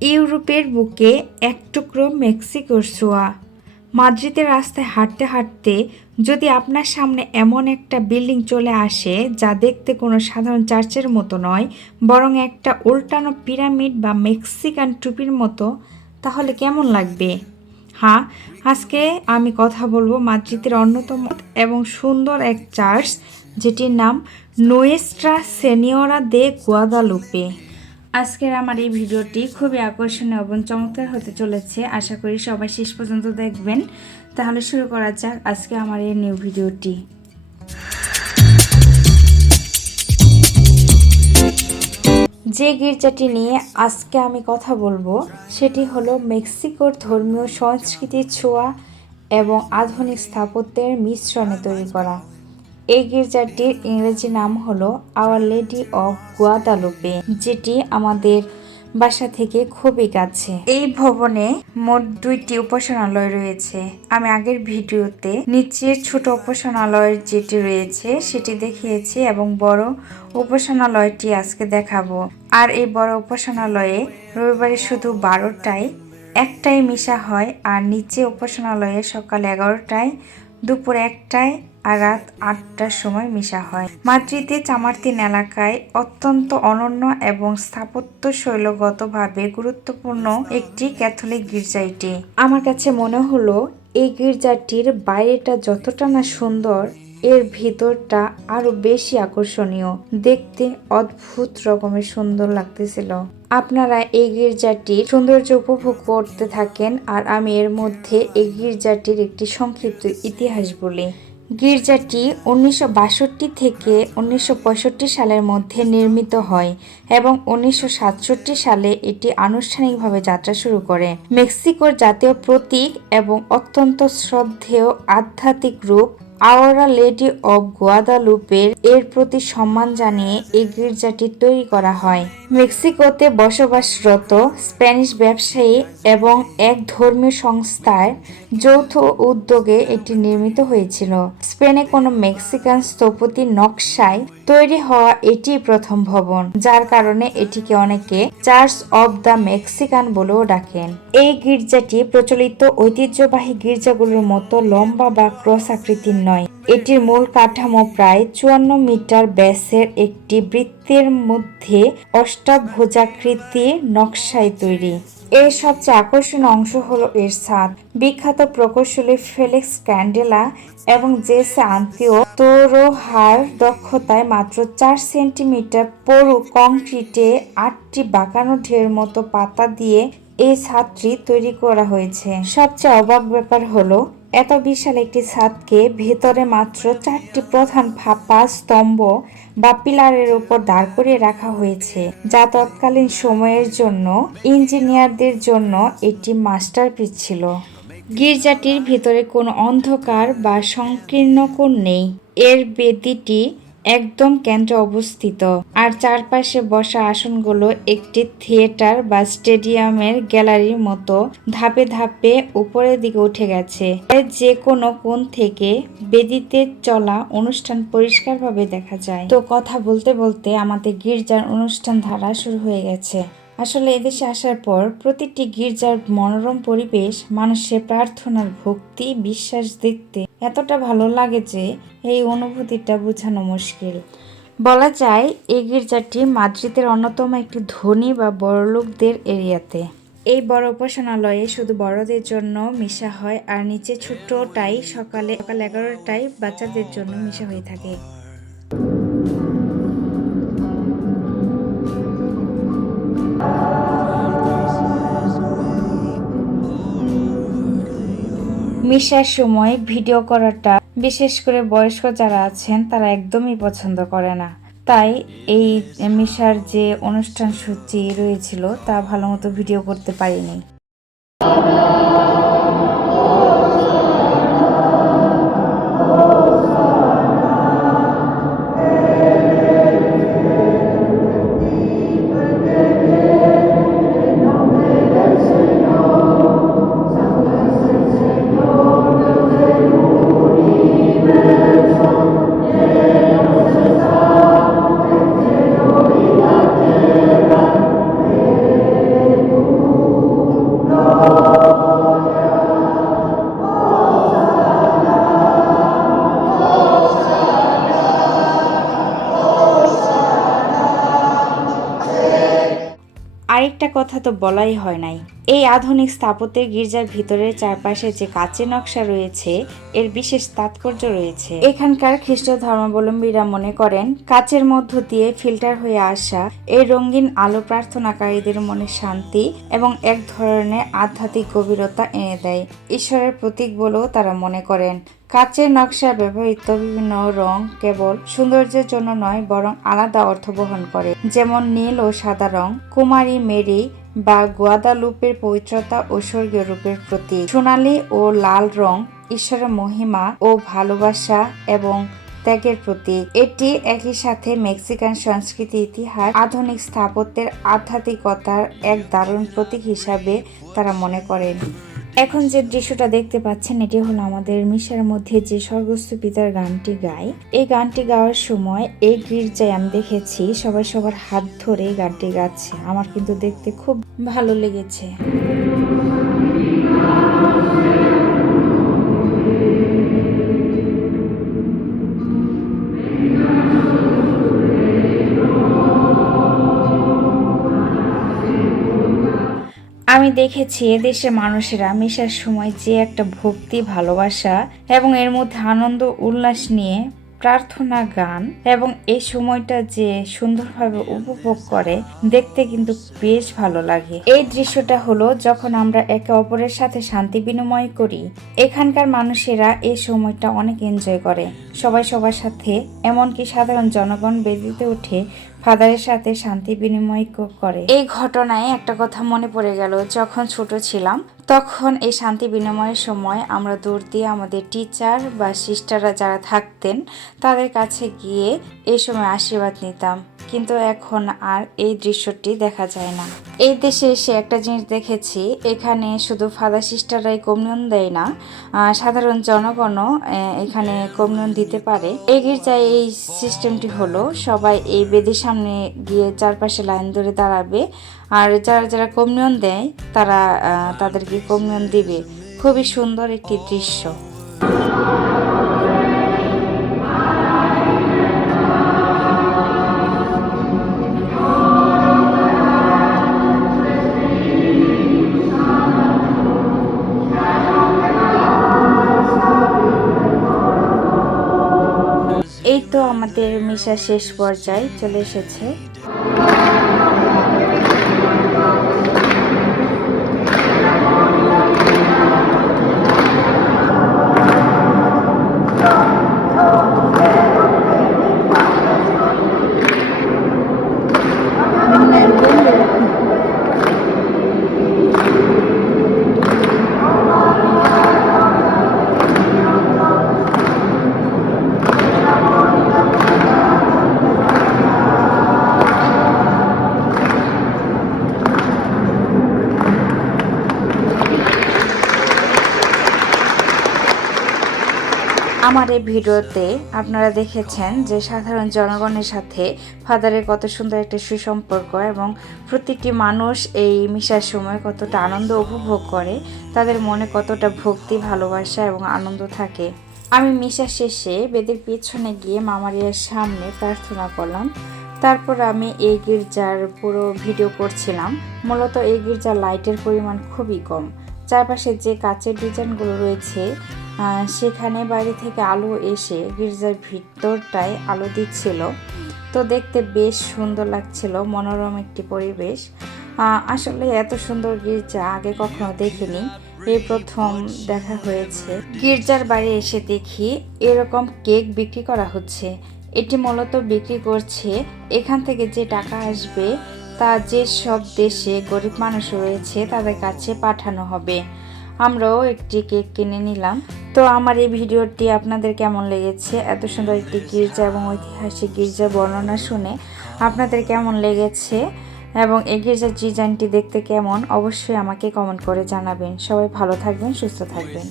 ইউরোপের বুকে এক টুকরো মেক্সিকোর ছোঁয়া। মাদ্রিদের রাস্তায় হাঁটতে হাঁটতে যদি আপনার সামনে এমন একটা বিল্ডিং চলে আসে যা দেখতে কোনো সাধারণ চার্চের মতো নয়, বরং একটা উল্টানো পিরামিড বা মেক্সিকান টুপির মতো, তাহলে কেমন লাগবে? হ্যাঁ, আজকে আমি কথা বলবো মাদ্রিদের অন্যতম এবং সুন্দর এক চার্চ, যেটির নাম নুয়েস্ট্রা সেনিওরা দে গুয়াদালুপে। আজকের আমার এই ভিডিওটি খুবই আকর্ষণীয় এবং চমৎকার হতে চলেছে। আশা করি সবাই শেষ পর্যন্ত দেখবেন। তাহলে শুরু করা যাক আজকে আমার এই নিউ ভিডিওটি। যে গির্জাটি নিয়ে আজকে আমি কথা বলবো সেটি হলো মেক্সিকোর ধর্মীয় সংস্কৃতির ছোঁয়া এবং আধুনিক স্থাপত্যের মিশ্রণে তৈরি করা। এই গির্জাটির ইংরেজি নাম হলো আওয়ার লেডি অফ গুয়াদালুপে, যেটি আমাদের বাসা থেকে খুবই কাছে। এই ভবনে মোট 2টি উপাসনালয় রয়েছে। আমি আগের ভিডিওতে নিচের ছোট উপাসনালয়ের যেটি রয়েছে সেটি দেখিয়েছি এবং বড় উপাসনালয়টি আজকে দেখাবো। আর এই বড় উপাসনালয়ে রবিবারে শুধু 12টায় একটাই মিশা হয়, আর নিচে উপাসনালয়ে সকাল 11টায়, দুপুর 1টায় আর রাত 8টার সময় মিশা হয়। মাদ্রিদে চামার্তিন এলাকায় অত্যন্ত অনন্য এবং স্থাপত্য শৈলগতভাবে গুরুত্বপূর্ণ একটি ক্যাথলিক গির্জা এটি। আমার কাছে মনে হলো এই গির্জাটির বাইরেটা যতটা না সুন্দর, এর ভিতরটা আরো বেশি আকর্ষণীয়। দেখতে অদ্ভুত রকমের সুন্দর লাগতেছিল। আপনারা এই গির্জাটির সৌন্দর্য উপভোগ করতে থাকেন আর আমি এর মধ্যে এই গির্জাটির একটি সংক্ষিপ্ত ইতিহাস বলি। গির্জাটি 1962 থেকে 1965 সালের মধ্যে নির্মিত হয় এবং 1967 সালে এটি আনুষ্ঠানিকভাবে যাত্রা শুরু করে। মেক্সিকোর জাতীয় প্রতীক এবং অত্যন্ত শ্রদ্ধেয় আধ্যাত্মিক রূপ আওয়ার লেডি অব গুয়াদালুপের এর প্রতি সম্মান জানিয়ে এই গির্জাটি তৈরি করা হয়। মেক্সিকোতে বসবাসরত স্প্যানিশ ব্যবসায়ী এবং এক ধর্মীয় সংস্থার যৌথ উদ্যোগে এটি নির্মিত হয়েছিল। স্পেনে কোনো মেক্সিকান স্থপতির নকশায় তৈরি হওয়া এটি প্রথম ভবন, যার কারণে এটিকে অনেকে চার্চ অব দ্য মেক্সিকান বলেও ডাকেন। এই গির্জাটি প্রচলিত ঐতিহ্যবাহী গির্জাগুলোর মতো লম্বা বা ক্রস আকৃতির নয়। এটির মূল কাঠামো প্রায় 54 মিটার ব্যাসের একটি বৃত্তের মধ্যে অষ্টাভুজাকৃতির নকশায় তৈরি। এর সবচেয়ে আকর্ষণীয় অংশ হলো এর ছাদ। বিখ্যাত প্রকৌশলী ফেলিক্স ক্যান্ডেলা এবং জেসে আন্তিও তোরোহার দক্ষতায় মাত্র 4 সেন্টিমিটার পুরু কংক্রিটে 8টি বাঁকানো ঢের মতো পাতা দিয়ে এই ছাদটি তৈরি করা হয়েছে। সবচেয়ে অবাক ব্যাপার হলো এত বিশাল একটি ছাদকে ভেতরে মাত্র 4টি প্রধান ফাঁপা স্তম্ভ বা পিলারের উপর দাঁড় করিয়ে রাখা হয়েছে, যা তৎকালীন সময়ের জন্য ইঞ্জিনিয়ারদের জন্য এটি মাস্টারপিস ছিল। গির্জাটির ভিতরে কোনো অন্ধকার বা সংকীর্ণ কোণ নেই। এর বেদিটি একদম কেন্দ্রে অবস্থিত, আর চারপাশে বসা আসনগুলো একটি থিয়েটার বা স্টেডিয়ামের গ্যালারির মতো ধাপে ধাপে উপরের দিকে উঠে গেছে। যে কোনো কোণ থেকে বেদিতে চলা অনুষ্ঠান পরিষ্কারভাবে দেখা যায়। তো কথা বলতে বলতে আমাদের গির্জার অনুষ্ঠান ধারা শুরু হয়ে গেছে। আসলে এদেশে আসার পর প্রতিটি গির্জার মনোরম পরিবেশ, মানুষের প্রার্থনার ভক্তি, বিশ্বাস দেখতে এতটা ভালো লাগে যে এই অনুভূতিটা বোঝানো মুশকিল। বলা যায় এই গির্জাটি মাদ্রিদের অন্যতম একটি ধনী বা বড়লোকদের এরিয়াতে। এই বড় উপাসনালয়ে শুধু বড়দের জন্য মিশা হয়, আর নিচে ছোট্টটাই সকাল 11টায় বাচ্চাদের জন্য মিশা হয়ে থাকে। মিশার সময় ভিডিও করাটা, বিশেষ করে বয়স্ক যারা আছেন, তারা একদমই পছন্দ করে না। তাই এই মিশার যে অনুষ্ঠান সূচি রয়েছিল তা ভালো মতো ভিডিও করতে পারিনি। কথা তো বলাই হয় নাই। এই আধুনিক স্থাপত্যের গির্জার ভিতরের চারপাশে যে কাচের নকশা রয়েছে এর বিশেষ তাৎপর্য রয়েছে। এখানকার খ্রিস্ট ধর্মাবলম্বীরা মনে করেন কাচের মধ্য দিয়ে ফিল্টার হয়ে আসা এই রঙিন আলো প্রার্থনাকারীদের মনে শান্তি এবং এক ধরনের আধ্যাত্মিক গভীরতা এনে দেয়, ঈশ্বরের প্রতীক বলেও তারা মনে করেন। কাচের নকশায় ব্যবহৃত বিভিন্ন রং কেবল সৌন্দর্যের জন্য নয়, বরং আলাদা অর্থ বহন করে। যেমন নীল ও সাদা রং কুমারী মেরি বা গুয়াদালুপের পবিত্রতা ও স্বর্গীয় রূপের প্রতীক। সোনালী ও লাল রং ঈশ্বরের মহিমা ও ভালোবাসা এবং ত্যাগের প্রতীক। এটি একই সাথে মেক্সিকান সংস্কৃতি, ইতিহাস, আধুনিক স্থাপত্যের আধ্যাত্মিকতার এক দারুণ প্রতীক হিসাবে তারা মনে করেন। এখন যে দৃশ্যটা দেখতে পাচ্ছেন এটি হলো আমাদের মিশার মধ্যে যে স্বর্গস্থ পিতার গানটি গায়। এই গানটি গাওয়ার সময় এই গির্জায় আমি দেখেছি সবাই সবার হাত ধরে গানটি গাচ্ছে। আমার কিন্তু দেখতে খুব ভালো লেগেছে। আমি দেখেছি এদেশের মানুষেরা মিশার সময় যে একটা ভক্তি, ভালোবাসা এবং এর মধ্যে আনন্দ উল্লাস নিয়ে প্রার্থনা, গান এবং এই সময়টা যে সুন্দরভাবে উপভোগ করে দেখতে কিন্তু বেশ ভালো লাগে। এই দৃশ্যটা হলো যখন আমরা একে অপরের সাথে শান্তি বিনিময় করি। এখানকার মানুষেরা এই সময়টা অনেক এনজয় করে, সবাই সবার সাথে, এমনকি সাধারণ জনগণ বেদিতে উঠে ফাদারের সাথে শান্তি বিনিময় করে। এই ঘটনায় একটা কথা মনে পড়ে গেল, যখন ছোট ছিলাম তখন এই শান্তি বিনিময়ের সময় আমরা দৌড় দিয়ে আমাদের টিচার বা সিস্টাররা যারা থাকতেন তাদের কাছে গিয়ে এই সময় আশীর্বাদ নিতাম, কিন্তু এখন আর এই দৃশ্যটি দেখা যায় না। এই দেশে এসে একটা জিনিস দেখেছি, এখানে শুধু ফাদার সিস্টাররাই কমিউন দেয় না, সাধারণ জনগণও এখানে কমিউন দিতে পারে। এই গির্জায় এই সিস্টেমটি হলো সবাই এই বেদির সামনে গিয়ে চারপাশে লাইন ধরে দাঁড়াবে, আর যারা যারা কমিউন দেয় তারা তাদেরকে কমিউন দিবে। খুবই সুন্দর একটি দৃশ্য। এই তো আমাদের মিশা শেষ পর্যায়ে চলে এসেছে। আমার এই ভিডিওতে আপনারা দেখেছেন যে সাধারণ জনগণের সাথে ফাদারের কত সুন্দর একটা সুসম্পর্ক এবং প্রতিটি মানুষ এই মিশার সময় কতটা আনন্দ উপভোগ করে, তাদের মনে কতটা ভক্তি, ভালোবাসা এবং আনন্দ থাকে। আমি মিশা শেষে বেদের পিছনে গিয়ে মামারিয়ার সামনে প্রার্থনা করলাম। তারপর আমি এই গির্জার পুরো ভিডিও করছিলাম। মূলত এই গির্জার লাইটের পরিমাণ খুবই কম। চারপাশে যে কাচের ডিজাইনগুলো রয়েছে সেখানে বাইরে থেকে আলো এসে গির্জার ভিতরটায় আলো দিচ্ছিল, তো দেখতে বেশ সুন্দর লাগছিল, মনোরম একটি পরিবেশ। আসলে এত সুন্দর গির্জা আগে কখনো দেখিনি, এই প্রথম দেখা হয়েছে। গির্জার বাইরে এসে দেখি এরকম কেক বিক্রি করা হচ্ছে। এটি মূলত বিক্রি করছে এখান থেকে যে টাকা আসবে তা যে সব দেশে গরিব মানুষ রয়েছে তাদের কাছে পাঠানো হবে। আমরাও একটি কেক কিনে নিলাম। তো আমার এই ভিডিওটি আপনাদের কেমন লেগেছে? এত সুন্দর একটি গির্জা এবং ঐতিহাসিক গির্জার বর্ণনা শুনে আপনাদের কেমন লেগেছে এবং এই গির্জার ডিজাইনটি দেখতে কেমন অবশ্যই আমাকে কমেন্ট করে জানাবেন। সবাই ভালো থাকবেন, সুস্থ থাকবেন।